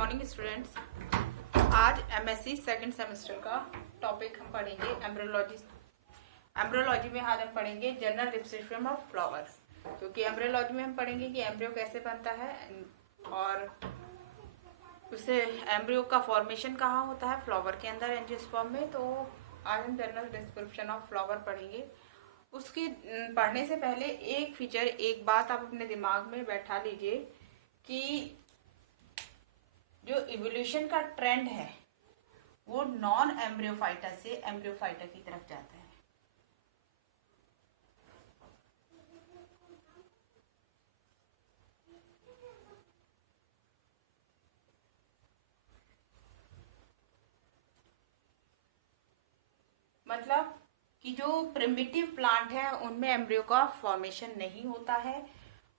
Morning students. आज MSc second semester का topic हम पढ़ेंगे एम्ब्रियोलॉजी। एम्ब्रियोलॉजी में आज हम पढ़ेंगे जनरल डिस्क्रिप्शन ऑफ फ्लावर्स, क्योंकि एम्ब्रियोलॉजी में हम पढ़ेंगे कि एम्ब्रियो कैसे बनता है और उसे एम्ब्रियो का फॉर्मेशन कहाँ होता है, फ्लावर के अंदर, एंजियोस्पर्म में। तो आज हम जनरल डिस्क्रिप्शन ऑफ फ्लावर पढ़ेंगे। उसके पढ़ने से पहले एक फीचर, एक बात आप अपने दिमाग में बैठा लीजिए कि जो इवोल्यूशन का ट्रेंड है वो नॉन एम्ब्रियोफाइटा से एम्ब्रियोफाइटा की तरफ जाता है। मतलब कि जो प्रिमिटिव प्लांट है उनमें एम्ब्रियो का फॉर्मेशन नहीं होता है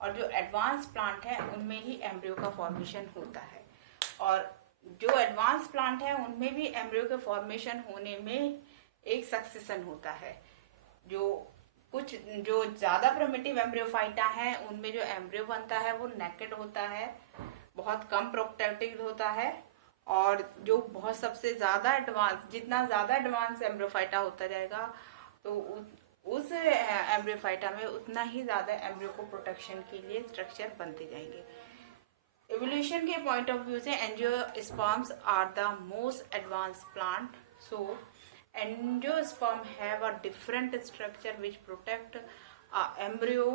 और जो एडवांस प्लांट है उनमें ही एम्ब्रियो का फॉर्मेशन होता है। और जो एडवांस प्लांट है उनमें भी एम्ब्रियो के फॉर्मेशन होने में एक सक्सेशन होता है। जो ज्यादा प्रिमिटिव एम्ब्रियोफाइटा है उनमें जो एम्ब्रियो बनता है वो नेकेड होता है, बहुत कम प्रोटेक्टेड होता है। और जो बहुत सबसे ज्यादा एडवांस, जितना ज्यादा एडवांस एम्ब्रियोफाइटा होता जाएगा तो उस एम्ब्रियोफाइटा में उतना ही ज्यादा एम्ब्रियो को प्रोटेक्शन के लिए स्ट्रक्चर बनते जाएंगे। इवोल्यूशन के पॉइंट ऑफ व्यू से angiosperms are the most advance plant. So angiosperm have a different structure which protect embryo.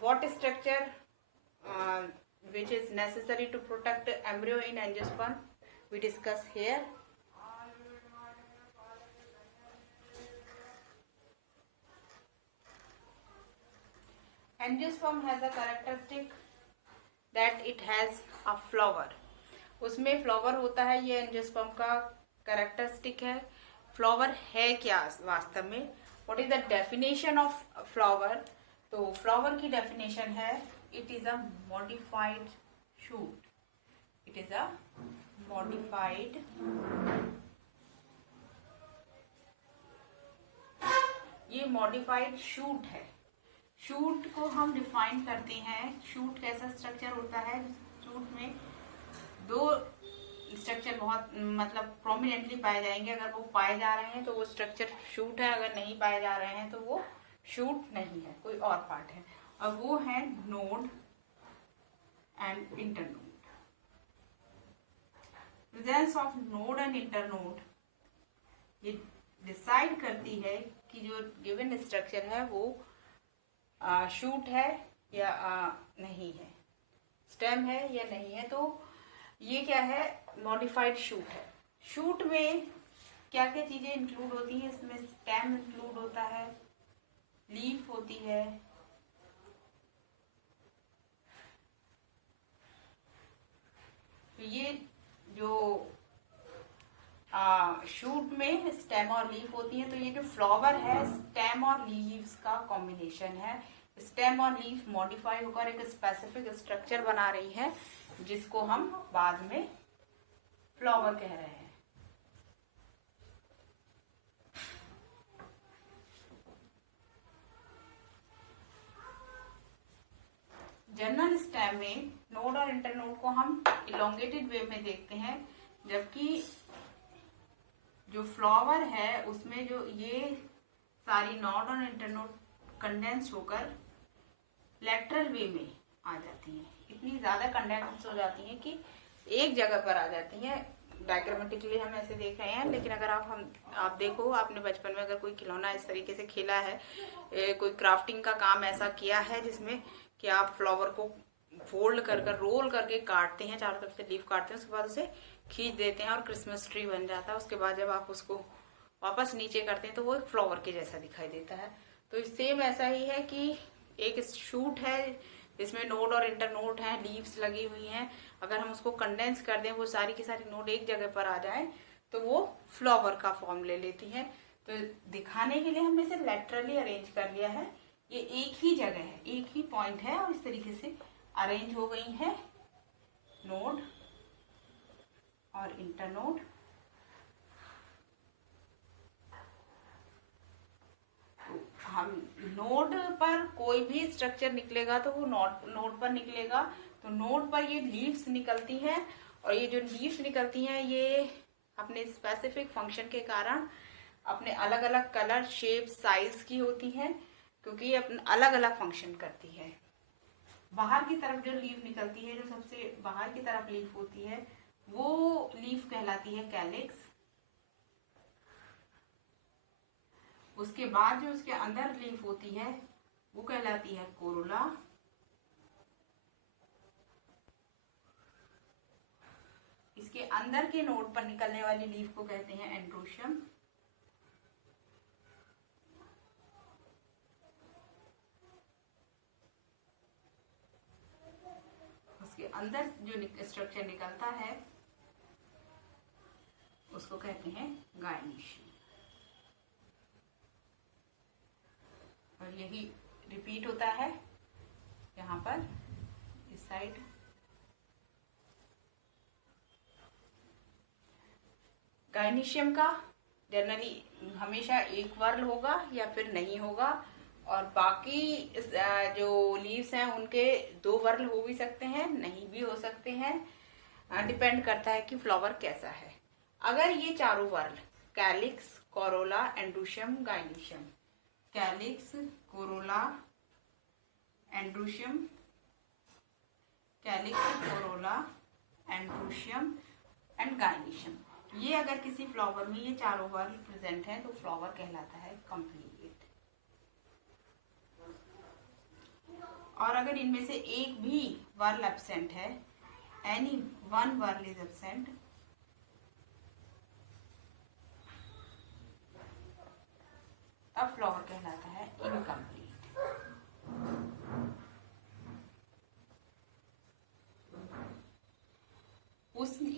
What structure which is necessary to protect embryo in angiosperm we discuss here. Angiosperm has a characteristic that it has a flower. उसमें flower होता है, ये angiosperm का characteristic है। Flower है क्या वास्तव में? What is the definition of flower? तो फ्लावर की डेफिनेशन है it is a modified shoot. It is a modified ये मॉडिफाइड शूट है। शूट को हम डिफाइन करते हैं, शूट कैसा स्ट्रक्चर होता है? शूट में दो स्ट्रक्चर बहुत प्रोमिनेंटली पाए जाएंगे। अगर वो पाए जा रहे हैं तो वो स्ट्रक्चर शूट है, अगर नहीं पाए जा रहे हैं तो वो शूट नहीं है, कोई और पार्ट है। और वो है node and internode. Presence of node and internode ये डिसाइड करती है कि जो गिवन स्ट्रक्चर है वो शूट है या नहीं है, स्टेम है या नहीं है। तो ये क्या है? मॉडिफाइड शूट है। शूट में क्या क्या चीजें इंक्लूड होती हैं? इसमें स्टेम इंक्लूड होता है, लीफ होती है, तो ये जो शूट में स्टेम और लीफ होती है, तो ये जो फ्लावर है स्टेम और लीव्स का कॉम्बिनेशन है। स्टेम और लीफ मॉडिफाई होकर एक स्पेसिफिक स्ट्रक्चर बना रही है जिसको हम बाद में फ्लावर कह रहे हैं। जनरल स्टेम में नोड और इंटरनोड को हम इलोंगेटेड वे में देखते हैं, जबकि जो फ्लावर है उसमें जो ये सारी नोड और इंटरनोड कंडेंस होकर लेटरल वे में आ जाती हैं। इतनी ज्यादा कंडेंस हो जाती हैं कि एक जगह पर आ जाती हैं। डायग्रामेटिकली हम ऐसे देख रहे हैं, लेकिन अगर आप देखो, आपने बचपन में अगर कोई खिलौना इस तरीके से खेला है, कोई क्राफ्टिंग का काम ऐसा किया है जिसमें कि आप फ्लावर को फोल्ड कर रोल करके काटते हैं, चारों तरफ से लीफ काटते हैं, उसके बाद उसे खींच देते हैं और क्रिसमस ट्री बन जाता है। उसके बाद जब आप उसको वापस नीचे करते हैं तो वो एक फ्लावर के जैसा दिखाई देता है। तो सेम ऐसा ही है कि एक शूट है जिसमें नोड और इंटरनोड है, लीव्स लगी हुई हैं। अगर हम उसको कंडेंस कर दें, वो सारी की सारी नोड एक जगह पर आ जाए तो वो फ्लावर का फॉर्म ले लेती है। तो दिखाने के लिए हमने इसे लेटरली अरेंज कर लिया है। ये एक ही जगह है, एक ही पॉइंट है और इस तरीके से अरेंज हो गई है नोड और इंटरनोड। हम नोड पर कोई भी स्ट्रक्चर निकलेगा तो वो नोड पर निकलेगा। तो नोड पर ये लीव्स निकलती हैं, और ये जो लीव्स निकलती हैं ये अपने स्पेसिफिक फंक्शन के कारण अपने अलग अलग कलर, शेप, साइज की होती हैं, क्योंकि ये अपने अलग अलग फंक्शन करती है। बाहर की तरफ जो लीफ निकलती है, जो सबसे बाहर की तरफ लीफ होती है, वो लीफ कहलाती है कैलिक्स। उसके बाद जो उसके अंदर लीफ होती है वो कहलाती है कोरोला। इसके अंदर के नोड पर निकलने वाली लीफ को कहते हैं एंड्रोशियम। उसके अंदर जो स्ट्रक्चर निकलता है उसको कहते हैं गायनीशियम। और यही रिपीट होता है यहाँ पर इस साइड। गायनीशियम का जनरली हमेशा एक वर्ल होगा या फिर नहीं होगा, और बाकी जो लीव्स हैं उनके दो वर्ल हो भी सकते हैं, नहीं भी हो सकते हैं, डिपेंड करता है कि फ्लावर कैसा है। अगर ये चारों whorl calyx, corolla, androecium, gynoecium, calyx, corolla, androecium, calyx, corolla, androecium and gynoecium, ये अगर किसी फ्लावर में ये चारों वर्ल प्रेजेंट है तो फ्लावर कहलाता है कंप्लीट। और अगर इनमें से एक भी वर्ल एब्सेंट है, any one whorl is absent, तब फ्लावर कहलाता है इनकम्प्लीट।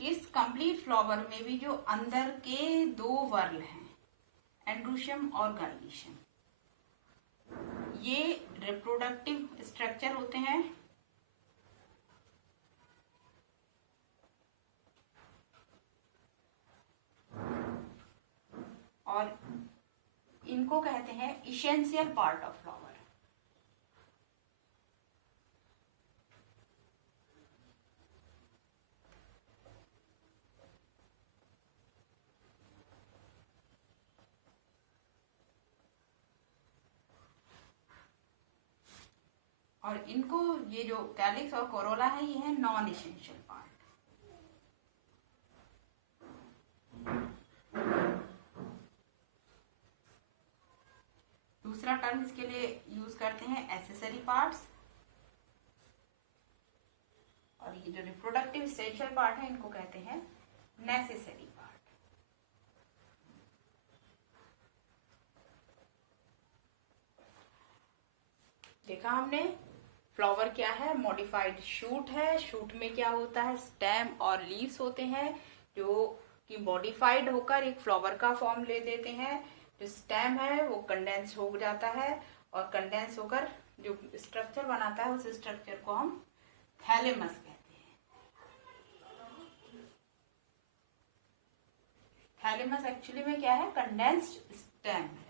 इस कंप्लीट फ्लावर में भी जो अंदर के दो वर्ल हैं, एंड्रोशियम और गायनीशियम, ये रिप्रोडक्टिव स्ट्रक्चर होते हैं। और इनको कहते हैं इसेंशियल पार्ट ऑफ फ्लावर। और इनको, ये जो कैलिक्स और कोरोला है, ये है नॉन इसेंशियल पार्ट। दूसरा टर्म इसके लिए यूज करते हैं एसेसरी पार्ट्स। और ये जो रिप्रोडक्टिव इसेंशियल पार्ट है इनको कहते हैं नेसेसरी पार्ट। देखा हमने फ्लावर क्या है, मॉडिफाइड शूट है। शूट में क्या होता है, स्टेम और लीव्स होते हैं जो कि मॉडिफाइड होकर एक फ्लावर का फॉर्म ले लेते हैं। जो स्टेम है वो कंडेंस हो जाता है, और कंडेंस होकर जो स्ट्रक्चर बनाता है उस स्ट्रक्चर को हम थैलेमस कहते हैं। थैलेमस एक्चुअली में क्या है, कंडेंस्ड स्टेम है।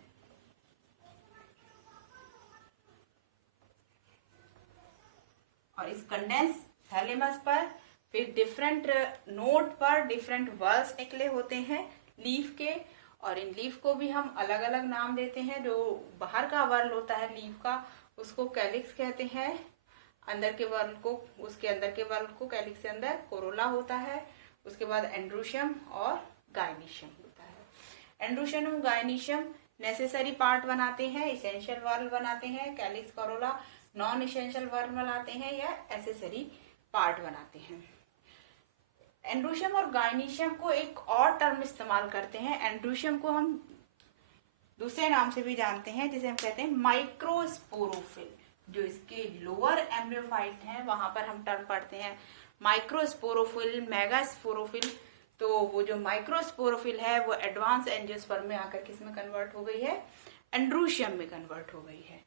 और इस कंडेंस थैलेमस पर फिर डिफरेंट नोड पर डिफरेंट वर्ल्स निकले होते हैं लीफ के, और इन लीफ को भी हम अलग अलग नाम देते हैं। जो बाहर का वर्ल होता है लीफ का उसको कैलिक्स कहते हैं, अंदर के वर्ल को, उसके अंदर के वर्ल को कैलिक्स के अंदर कोरोला होता है। उसके बाद एंड्रोशियम और गायनीशियम होता है। एंड्रोशियम और गायनीशियम नेसेसरी पार्ट बनाते हैं, इसेंशियल वर्ल बनाते हैं। Calyx, corolla non essential whorl बनाते हैं या एसेसरी पार्ट बनाते हैं। एंड्रोशियम और गायनीशियम को एक और टर्म इस्तेमाल करते हैं। एंड्रोशियम को हम दूसरे नाम से भी जानते हैं, जिसे हम कहते हैं माइक्रोस्पोरोफिल। जो इसके लोअर एम्ब्रियोफाइट हैं वहां पर हम टर्म पढ़ते हैं माइक्रोस्पोरोफिल, मेगास्पोरोफिल। तो वो जो माइक्रोस्पोरोफिल है वो एडवांस एंजियोस्पर्म में आकर किस में कन्वर्ट हो गई है, एंड्रोशियम में कन्वर्ट हो गई है।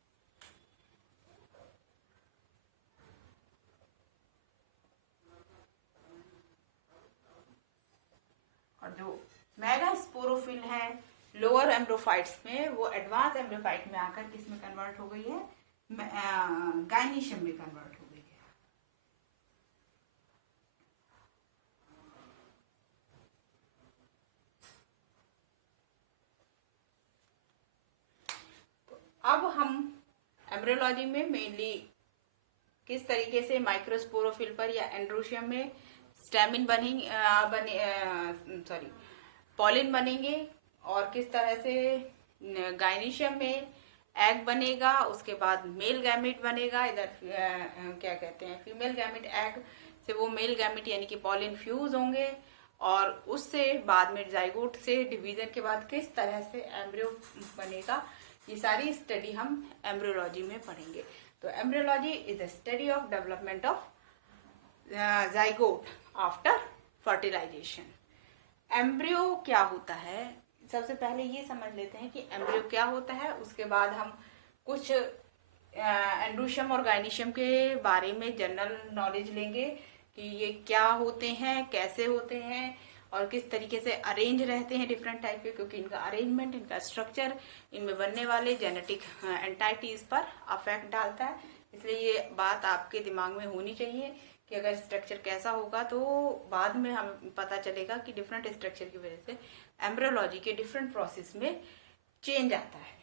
और जो मेगास्पोरोफिल है लोअर एम्ब्रोफाइट्स में, वो एडवांस एम्ब्रोफाइट में आकर किस में कन्वर्ट हो गई है, गायनीशियम में कन्वर्ट हो गई है। अब हम एम्ब्रियोलॉजी में मेनली किस तरीके से माइक्रोस्पोरोफिल पर या एंड्रोशियम में स्टैमिन पॉलिन बनेंगे, और किस तरह से गाइनीशियम में एग बनेगा, उसके बाद मेल गैमेट बनेगा, इधर क्या कहते हैं फीमेल गैमेट एग से वो मेल गैमेट यानी कि पॉलिन फ्यूज होंगे, और उससे बाद में जाइगोट से डिवीजन के बाद किस तरह से एम्ब्रियो बनेगा, ये सारी स्टडी हम एम्ब्रियोलॉजी में पढ़ेंगे। तो embryology is the study of development of zygote after fertilization. Embryo क्या होता है, सबसे पहले ये समझ लेते हैं कि एम्ब्रियो क्या होता है, उसके बाद हम कुछ एंड्रोशियम और गाइनीशियम के बारे में जनरल नॉलेज लेंगे कि ये क्या होते हैं, कैसे होते हैं, और किस तरीके से अरेंज रहते हैं डिफरेंट टाइप के, क्योंकि इनका अरेंजमेंट, इनका स्ट्रक्चर, इनमें बनने वाले जेनेटिक एंटाइटीज पर अफेक्ट डालता है। इसलिए ये बात आपके दिमाग में होनी चाहिए कि अगर स्ट्रक्चर कैसा होगा तो बाद में हम पता चलेगा कि डिफरेंट स्ट्रक्चर की वजह से एम्ब्रियोलॉजी के डिफरेंट प्रोसेस में चेंज आता है।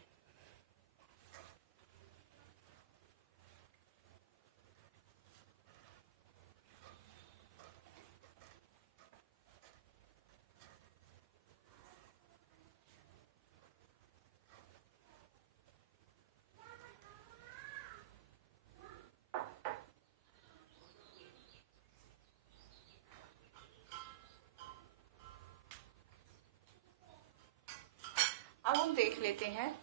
अब हम देख लेते हैं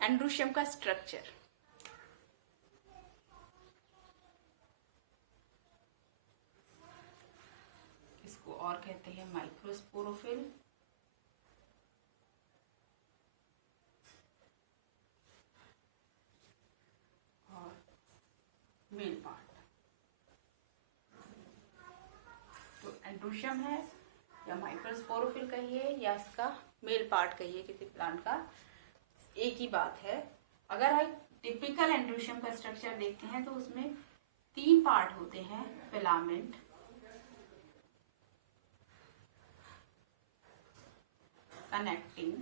एंड्रोशियम का स्ट्रक्चर। इसको और कहते हैं माइक्रोस्पोरोफिल, और मेल पार्ट। तो एंड्रोशियम है या माइक्रोस्पोरोफिल कहिए या इसका मेल पार्ट कहिए, किसी प्लांट का एक ही बात है। अगर हम टिपिकल एंड्रोशियम का स्ट्रक्चर देखते हैं तो उसमें 3 पार्ट होते हैं, फिलामेंट, कनेक्टिंग,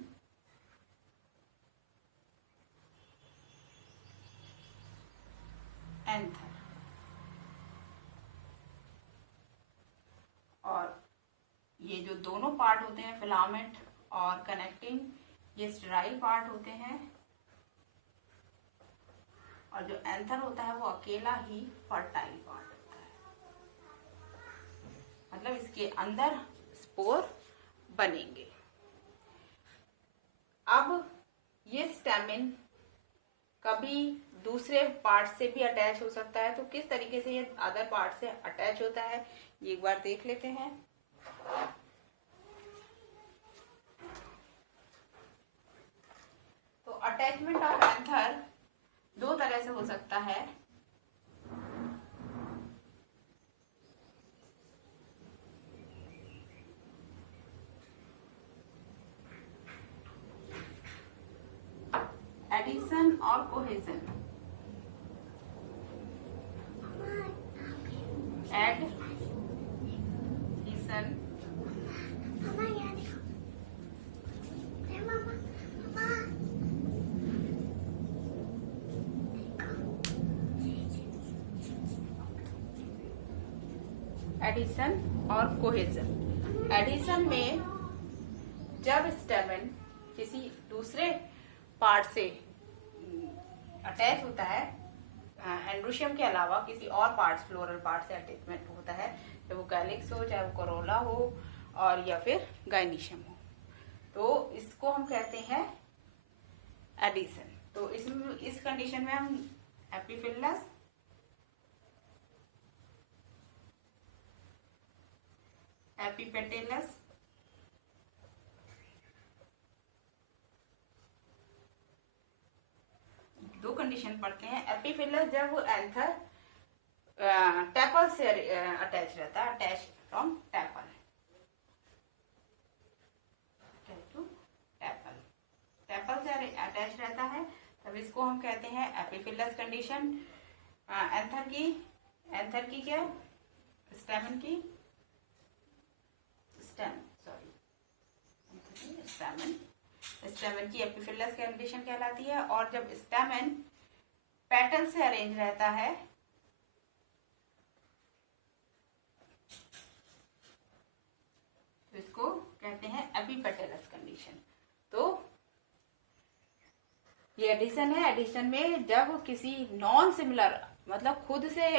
एंथर। और ये जो दोनों पार्ट होते हैं फिलामेंट और कनेक्टिंग, ये स्टेराइल पार्ट होते हैं, और जो एंथर होता है वो अकेला ही फर्टाइल पार्ट होता है, मतलब इसके अंदर स्पोर बनेंगे। अब ये स्टेमिन कभी दूसरे पार्ट से भी अटैच हो सकता है, तो किस तरीके से ये अदर पार्ट से अटैच होता है ये एक बार देख लेते हैं। तो अटैचमेंट ऑफ एंथर 2 तरह से हो सकता है। एडिशन और कोहेजन। एडिशन एडिशन और कोहेजन। एडिशन में जब स्टेमन किसी दूसरे पार्ट से अटैच होता है, एंड्रोशियम के अलावा किसी और पार्ट, फ्लोरल पार्ट से अटैचमेंट होता है, चाहे वो कैलिक्स हो, चाहे वो कोरोला हो, और या फिर गाइनीशियम हो, तो इसको हम कहते हैं एडिशन। तो इसमें इस कंडीशन में हम एपिफिलस, एपिपेटेलस, दो कंडीशन पढ़ते हैं। एपिफिलस जब एंथर टैपल से अटैच रहता है, अटैच फ्रॉम टैपल, टैपल से अटैच रहता है, तब इसको हम कहते हैं एपिफिलस कंडीशन। एंथर की क्या, स्टेमन की, स्टेमन स्टेमन की एपिफिलस कंडीशन कहलाती है। और जब स्टेमन पेटल से अरेंज रहता है तो इसको कहते हैं एपिपेटलस कंडीशन। तो ये एडिशन है। एडिशन में जब किसी नॉन सिमिलर मतलब खुद से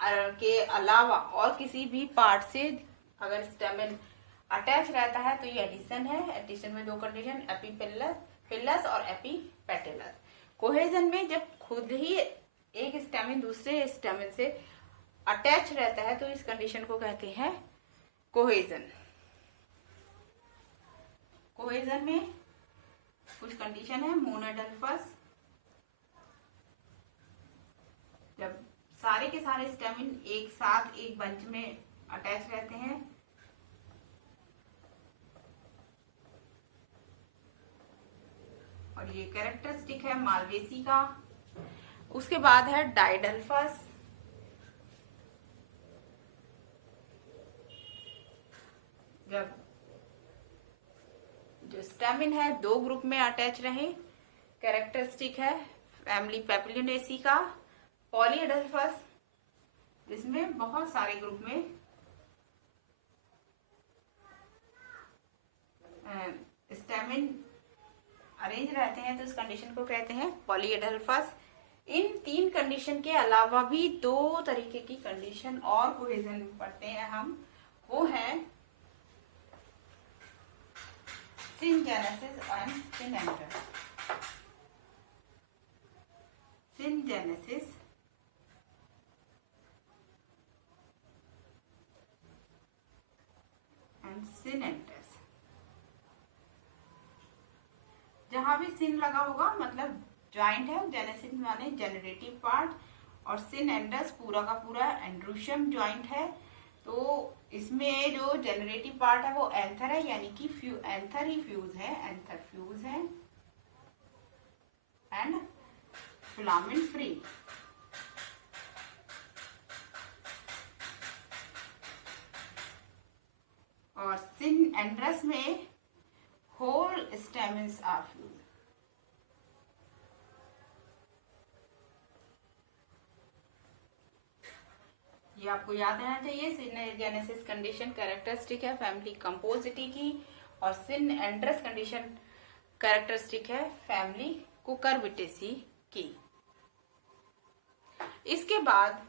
के अलावा और किसी भी पार्ट से अगर स्टेमन अटैच रहता है तो ये एडिशन है। एडिशन में दो कंडीशन, एपिफिलस और एपिपेटलस। कोहेजन में जब खुद ही एक स्टेमन दूसरे स्टेमन से अटैच रहता है तो इस कंडीशन को कहते हैं कोहेजन। कोहेजन में कुछ कंडीशन है। मोनोडल्फस, जब सारे के सारे स्टेमिन एक साथ एक बंच में अटैच रहते हैं। और ये कैरेक्टरिस्टिक है मालवेसी का। उसके बाद है डाइडल्फस, जब जो स्टेमिन है दो ग्रुप में अटैच रहे। कैरेक्टरिस्टिक है फैमिली पेपिलिनेसी का। पॉलीएडल्फस, जिसमें बहुत सारे ग्रुप में स्टेमिन अरेंज रहते हैं तो इस कंडीशन को कहते हैं पॉलीएडल्फस। इन तीन कंडीशन के अलावा भी दो तरीके की कंडीशन और कोहेजन पढ़ते हैं हम, वो है सिनजेनेसिस एंड सिनेंडर। सिनजेनेसिस एंड सिनेंडर्स। जहां भी सिन लगा होगा मतलब ज्वाइंट है। जेनेसिस माने जनरेटिव पार्ट, और सिनेंडर्स पूरा का पूरा एंड्रोशियम ज्वाइंट है। तो इसमें जो जनरेटिव पार्ट है वो एंथर है, यानी कि एंथर ही फ्यूज है, एंथर फ्यूज है एंड फिलामेंट फ्री। और सिनेंडर्स में होल स्टेमन्स आर फ्यूज। ये आपको याद रहना चाहिए। सिनजेनेसिस कंडीशन कैरेक्टरिस्टिक है फैमिली कंपोजिटी की, और सिनेंडर्स कंडीशन कैरेक्टरिस्टिक है फैमिली कुकुरबिटेसी की। इसके बाद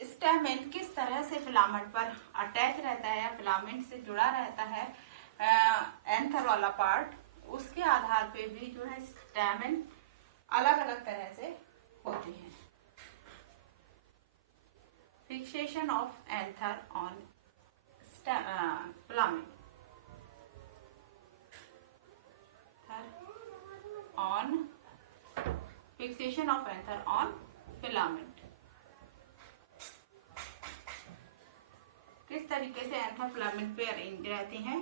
स्टेमन किस तरह से फिलामेंट पर अटैच रहता है या फिलामेंट से जुड़ा रहता है एंथर वाला पार्ट, उसके आधार पे भी जो है स्टेमन अलग अलग तरह से होते हैं। Fixation of anther on filament on fixation of anther on filament। किस तरीके से एंथर फिलामेंट पे अरेंज रहते हैं।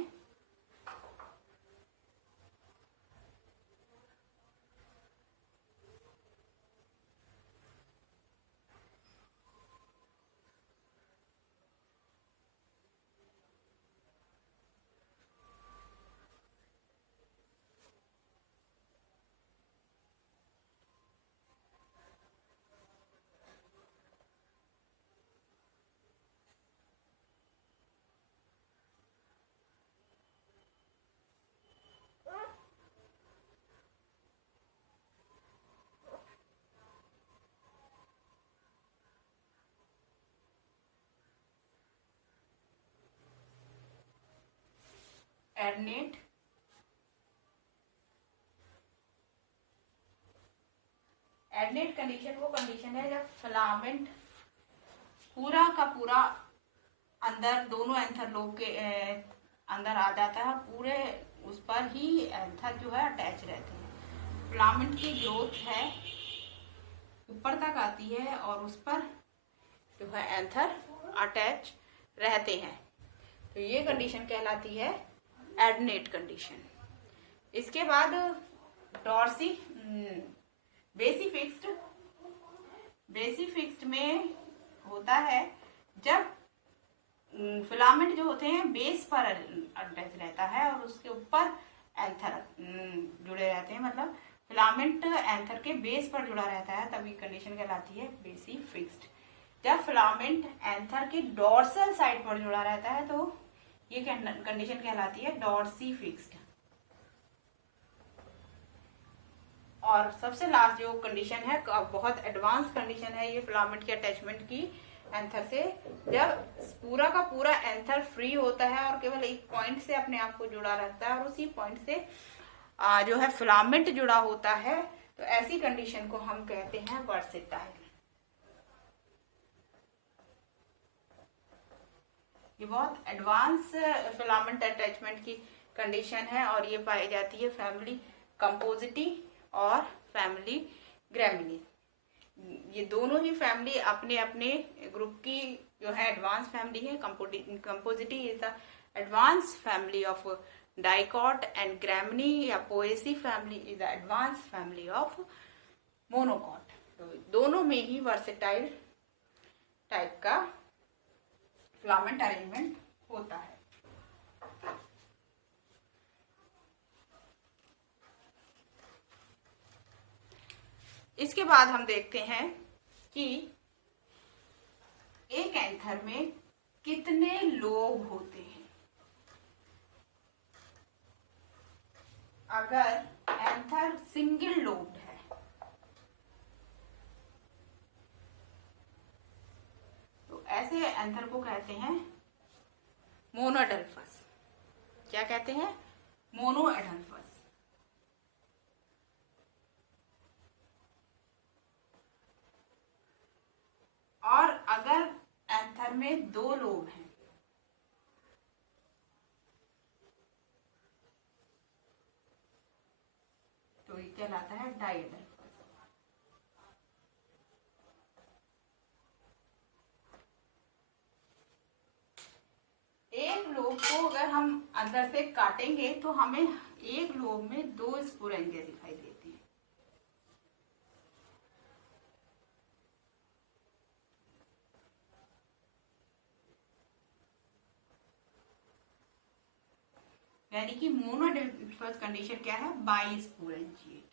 एडनेट, एडनेट कंडीशन वो कंडीशन है जब फिलामेंट पूरा का पूरा अंदर दोनों एंथर लोब के अंदर आ जाता है, पूरे उस पर ही एंथर जो है अटैच रहते हैं। फिलामेंट की ग्रोथ है ऊपर तक आती है और उस पर जो है एंथर अटैच रहते हैं, तो ये कंडीशन कहलाती है एडनेट कंडीशन। इसके बाद डॉर्सी बेसी फिक्स्ड में होता है जब फिलामेंट जो होते हैं बेस पर अटैच रहता है और उसके ऊपर एंथर जुड़े रहते हैं, मतलब फिलामेंट एंथर के बेस पर जुड़ा रहता है, तभी कंडीशन कहलाती है बेसी फिक्स्ड। जब फिलामेंट एंथर के डोर्सल साइड पर जुड़ा रहता है तो ये कंडीशन कहलाती है डॉर्सी फिक्स्ड। और सबसे लास्ट जो कंडीशन है, बहुत एडवांस कंडीशन है ये फिलामेंट के अटैचमेंट की एंथर से, जब पूरा का पूरा एंथर फ्री होता है और केवल एक पॉइंट से अपने आप को जुड़ा रहता है और उसी पॉइंट से जो है फिलामेंट जुड़ा होता है, तो ऐसी कंडीशन को हम कहते हैं वर्सेटाइल। ये बहुत एडवांस फिलामेंट अटैचमेंट की कंडीशन है और ये पाई जाती है फैमिली कंपोजिटी और फैमिली ग्रैमिनी। ये दोनों ही फैमिली अपने अपने ग्रुप की जो है एडवांस फैमिली है। Compositae is the advance family of dicot and gramineae या poaceae family is the advance family of monocot. तो दोनों में ही वर्सेटाइल टाइप का फिलामेंट अरेंजमेंट होता है। इसके बाद हम देखते हैं कि एक एंथर में कितने लोब होते हैं। अगर एंथर सिंगल लोब्ड है तो ऐसे एंथर को कहते हैं मोनोएडल्फस। क्या कहते हैं? मोनोएडल्फस। और अगर एंथर में दो लोब हैं तो ये कहलाता है डाइएडल्फस। एक लोब को अगर हम अंदर से काटेंगे तो हमें एक लोब में दो स्पोरेंजिया दिखाई देती है। यानी कि मोनोएडल्फस कंडीशन क्या है? बाइस्पोरेंजिएट।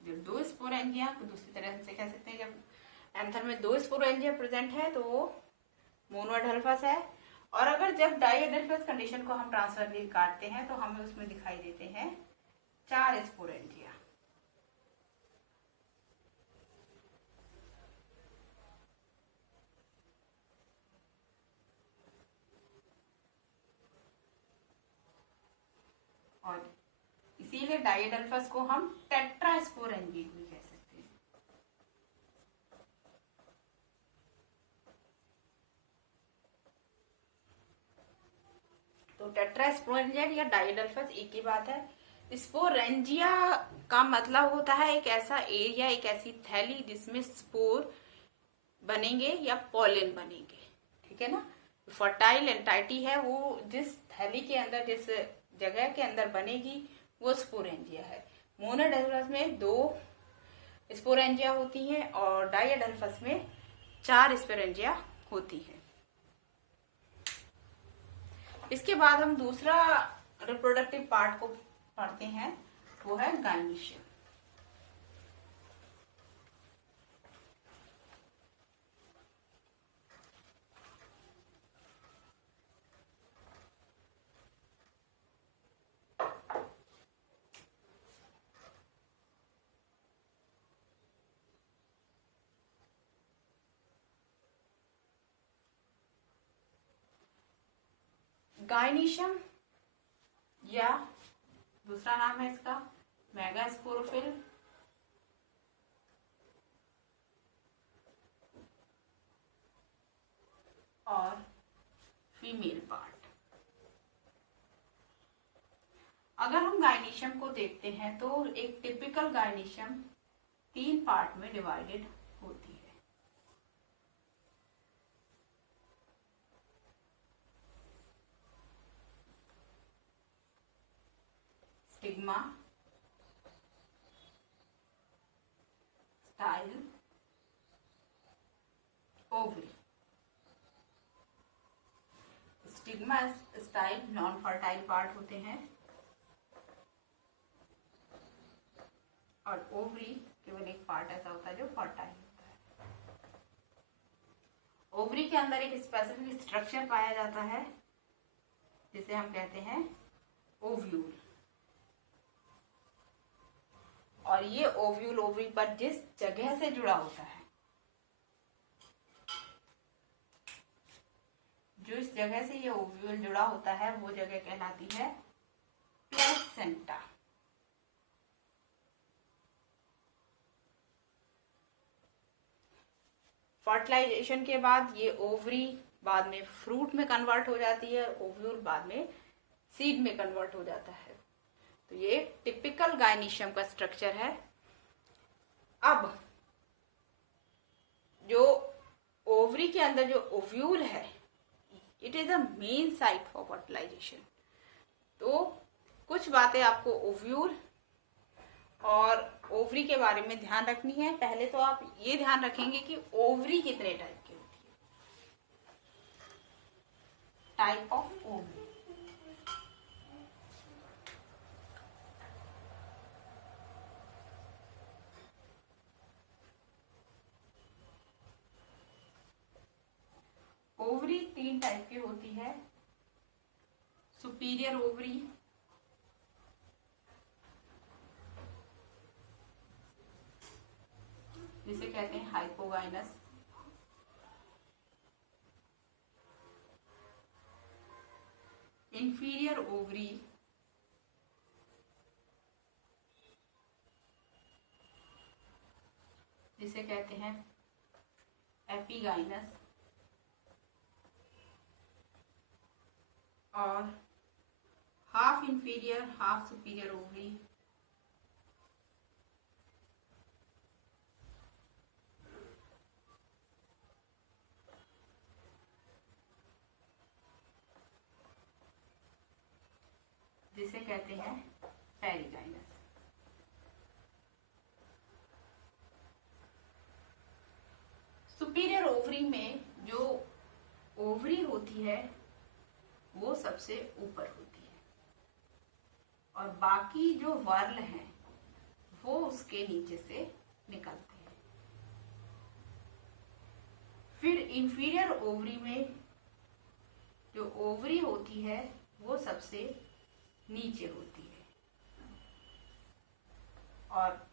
जब दो स्पोरेंजिया, दूसरी तरह से कह सकते हैं जब एंथर में दो स्पोरेंजिया प्रेजेंट है तो वो मोनोएडल्फस है। और अगर जब डाइएडल्फस कंडीशन को हम ट्रांसफर काटते हैं तो हमें उसमें दिखाई देते हैं चार स्पोरेंजिया। और इसीलिए डाइएडल्फस को हम टेट्रास्पोरेंजिएट भी कह सकते हैं। तो टेट्रास्पोरेंजिएट या डाइएडल्फस एक ही बात है। स्पोरेंजिया का मतलब होता है एक ऐसा एरिया, एक ऐसी थैली जिसमें स्पोर बनेंगे या पॉलन बनेंगे। ठीक है ना? फर्टाइल एंटाइटी है वो जिस थैली के अंदर, जिस जगह के अंदर बनेगी वो स्पोरेंजिया है। मोनोएडल्फस में दो स्पोरेंजिया होती हैं और डाइएडल्फस में चार स्पोरेंजिया होती है। इसके बाद हम दूसरा रिप्रोडक्टिव पार्ट को पढ़ते हैं, वो है गाइनीशियम। गाइनीशियम या दूसरा नाम है इसका मेगास्पोरोफिल और फीमेल पार्ट। अगर हम गाइनीशियम को देखते हैं तो एक टिपिकल गाइनीशियम तीन पार्ट में डिवाइडेड होती है। Stigma, style, ovary. Thalamus style non fertile part होते हैं और ओवरी केवल एक पार्ट ऐसा होता है जो फर्टाइल होता है। ओवरी के अंदर एक स्पेसिफिक स्ट्रक्चर पाया जाता है जिसे हम कहते हैं ओव्यूल, और ये ओव्यूल ओवरी पर जिस जगह से जुड़ा होता है, जो इस जगह से ये ओव्यूल जुड़ा होता है वो जगह कहलाती है प्लेसेंटा। फर्टिलाइजेशन के बाद ये ओवरी बाद में फ्रूट में कन्वर्ट हो जाती है, ओव्यूल बाद में सीड में कन्वर्ट हो जाता है। तो ये टिपिकल गायनीशियम का स्ट्रक्चर है। अब जो ओवरी के अंदर जो ओव्यूल है, it is the main site for fertilization. तो कुछ बातें आपको ओव्यूल और ओवरी के बारे में ध्यान रखनी है। पहले तो आप ये ध्यान रखेंगे कि ओवरी कितने टाइप की होती है, type of ovary. Ovary 3 type की होती है। सुपीरियर ओवरी, जिसे कहते हैं हाइपोगाइनस, इंफीरियर ओवरी, जिसे कहते हैं एपिगाइनस, और half inferior half superior ovary, जिसे कहते हैं पेरिगाइनस। सुपीरियर ओवरी में जो ओवरी होती है वो सबसे ऊपर होती है और बाकी जो वर्ल हैं वो उसके नीचे से निकलते हैं। फिर इंफीरियर ओवरी में जो ओवरी होती है वो सबसे नीचे होती है और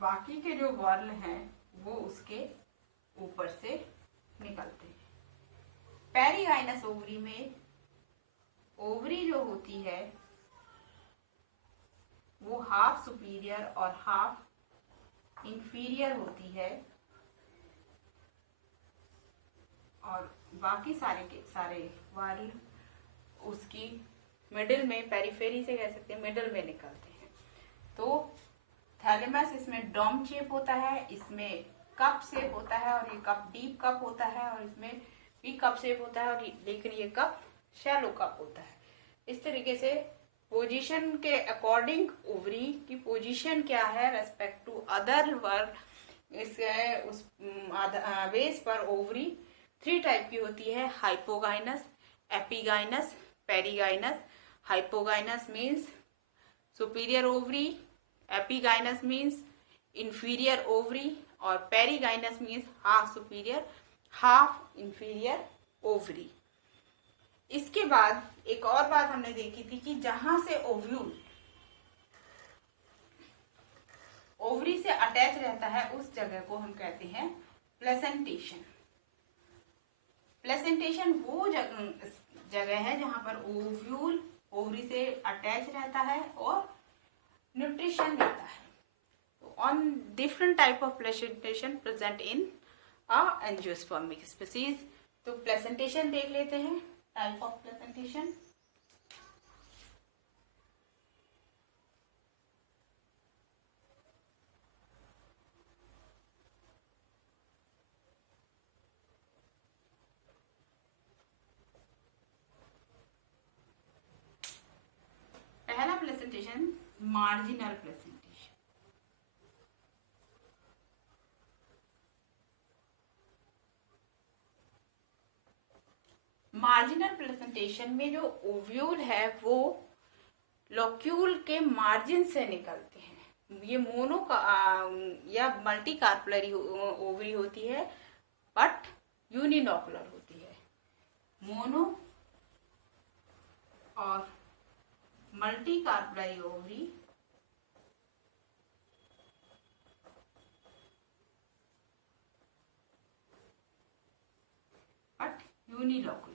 बाकी के जो वर्ल हैं वो उसके ऊपर से निकलते हैं। पेरिगाइनस ओवरी में ओवरी जो होती है वो हाफ सुपीरियर और हाफ इंफीरियर होती है और बाकी सारे के सारे वर्ल उसकी मिडिल में, पेरिफेरी से कह सकते हैं, मिडिल में निकलते हैं। तो थैलेमस इसमें डोम शेप होता है, इसमें कप शेप होता है और ये कप डीप कप होता है और इसमें भी कप शेप होता है और लेकिन ये कप शैलो कप होता है। इस तरीके से पोजीशन के अकॉर्डिंग ओवरी की पोजीशन क्या है रेस्पेक्ट टू अदर वर्ल, इसके उस बेस पर ओवरी 3 टाइप की होती है। Hypogynous, epigynous, perigynous. Hypogynous means superior ovary, epigynous means inferior ovary और perigynous means half superior half inferior ovary. इसके बाद एक और बात हमने देखी थी कि जहां से ओव्यूल ओवरी से अटैच रहता है उस जगह को हम कहते हैं प्लेसेंटेशन। प्लेसेंटेशन वो जगह है जहां पर ओव्यूल ओवरी से अटैच रहता है और न्यूट्रिशन देता है। तो on different type of placentation present in a angiospermic species. तो प्लेसेंटेशन देख लेते हैं, टाइप ऑफ प्लेसेंटेशन। पहला placentation marginal placentation. Marginal placentation में जो ओव्यूल है वो लॉक्यूल के मार्जिन से निकलते हैं। ये मोनो का या मल्टी कार्पलरी ओवरी होती है बट यूनिलॉकुलर होती है। मोनो और multi carpellary ovary but unilocular.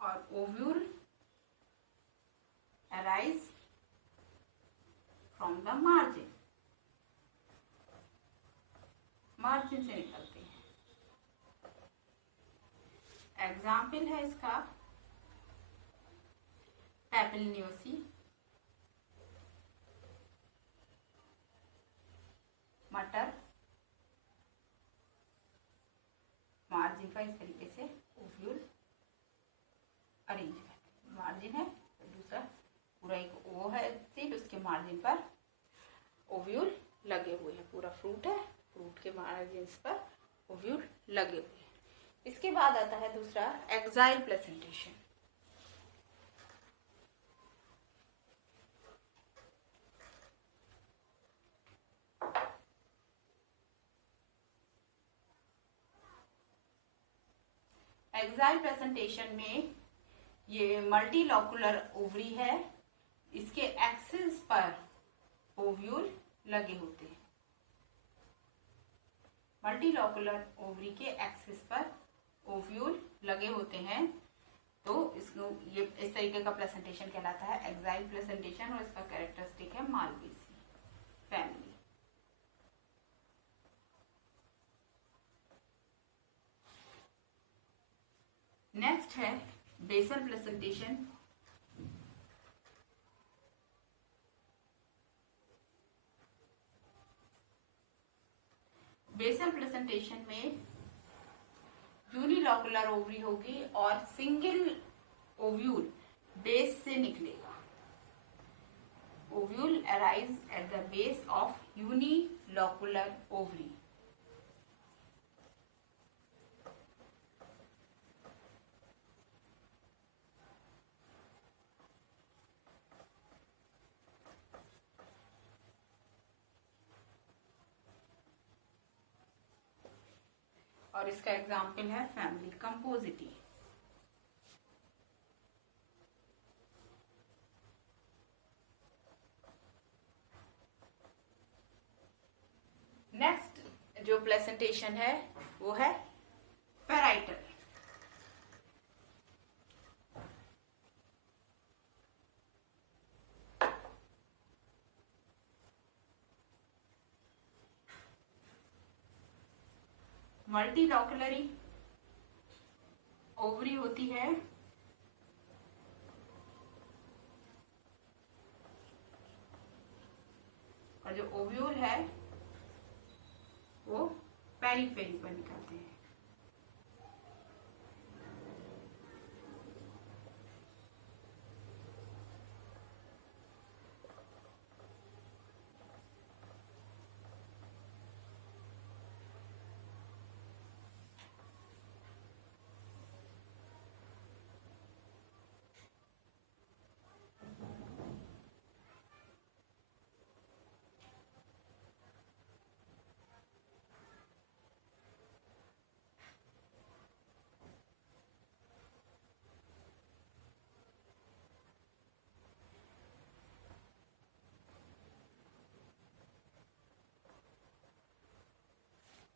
और ovule arise from the margin, margin से निकलते हैं। एग्जाम्पल है इसका पैपिलियोसी, मटर, मार्जिन का इस तरीके से ओव्यूल अरेंज करते हैं। मार्जिन है तो दूसरा पूरा एक वो है सीड, उसके मार्जिन पर ओव्यूल लगे हुए हैं। पूरा फ्रूट है, फ्रूट के मार्जिन पर ओव्यूल लगे हुए हैं। इसके बाद आता है दूसरा एक्साइल प्लेसेंटेशन। एक्साइल प्रेजेंटेशन में ये मल्टीलॉकुलर ओवरी है, इसके एक्सिस पर ओव्यूल लगे होते हैं। मल्टीलॉकुलर ओवरी के एक्सिस पर ओव्यूल लगे होते हैं, तो इसको ये इस तरीके का प्रेजेंटेशन कहलाता है एक्साइल प्रेजेंटेशन, और इसका कैरेक्टरिस्टिक है मालवेसी फैमिली। नेक्स्ट है बेसल प्रेजेंटेशन। बेसल प्रेजेंटेशन में यूनिलॉकुलर ओवरी होगी और सिंगल ओव्यूल बेस से निकलेगा। Ovule arise at the base of unilocular ovary. और इसका एग्जाम्पल है फैमिली कंपोजिटी। नेक्स्ट जो प्रेजेंटेशन है वो है पैराइटल। मल्टीलॉकुलरी ओवरी होती है, और जो ओव्यूल है वो पेरीफेरी पर निकलते हैं।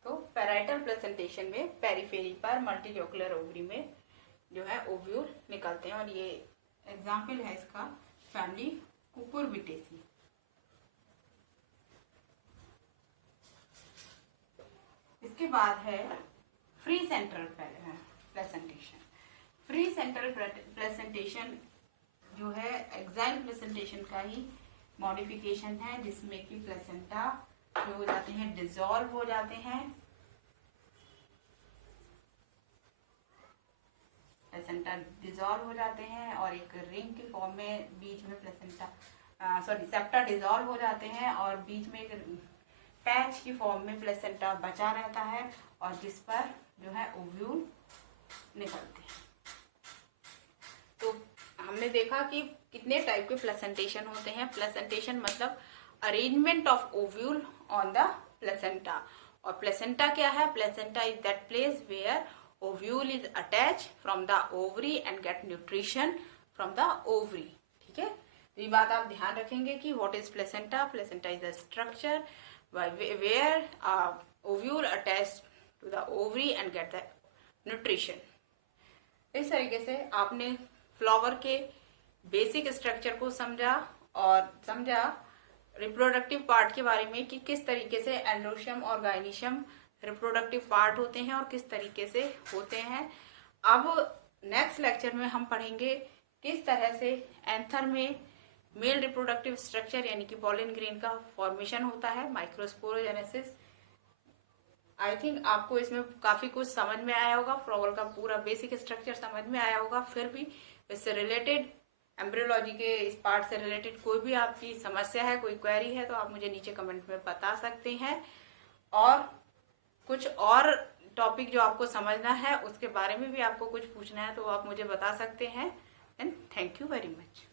तो पैराइटल प्रेजेंटेशन में पेरीफेरी पर मल्टीलॉकुलर ओवरी में जो है ओव्यूल निकलते हैं, और ये एग्जाम्पल है इसका फैमिली कुकुरबिटेसी। इसके बाद है free central presentation. Free central presentation जो है एक्साइल प्रेजेंटेशन का ही मॉडिफिकेशन है, जिसमें कि प्लेसेंटा जो हो जाते हैं डिसॉल्व हो जाते हैं, प्लेसेंटा डिसॉल्व हो जाते हैं और एक रिंग के फॉर्म में बीच में प्लेसेंटा सेप्टा डिसॉल्व हो जाते हैं और बीच में एक पैच की फॉर्म में प्लेसेंटा बचा रहता है और जिस पर जो है ओव्यूल निकलते हैं। तो हमने देखा कि कितने टाइप के प्लेसेंटेशन होते हैं। प्लेसेंटेशन मतलब arrangement of ovule on the placenta. और प्लेसेंटा क्या है? Placenta is that place where ovule is attach from the ovary and get nutrition from the ovary. ठीक है, तो ये बात आप ध्यान रखेंगे कि what is placenta. Placenta is the structure where ovule attach to the ovary and get the nutrition. इस तरीके से आपने फ्लावर के बेसिक स्ट्रक्चर को समझा और समझा रिप्रोडक्टिव पार्ट के बारे में कि किस तरीके से एंड्रोशियम और गाइनीशियम रिप्रोडक्टिव पार्ट होते हैं और किस तरीके से होते हैं। अब नेक्स्ट लेक्चर में हम पढ़ेंगे किस तरह से एंथर में मेल रिप्रोडक्टिव स्ट्रक्चर यानी कि पॉलन ग्रेन का फॉर्मेशन होता है, माइक्रोस्पोरोजेनेसिस। आई थिंक आपको इसमें काफी कुछ समझ में आया होगा, फ्लावर का पूरा बेसिक स्ट्रक्चर समझ में आया होगा। फिर भी इससे रिलेटेड एम्ब्रियोलॉजी के इस पार्ट से रिलेटेड कोई भी आपकी समस्या है, कोई क्वेरी है, तो आप मुझे नीचे कमेंट में बता सकते हैं। और कुछ और टॉपिक जो आपको समझना है उसके बारे में भी आपको कुछ पूछना है तो आप मुझे बता सकते हैं। And thank you very much.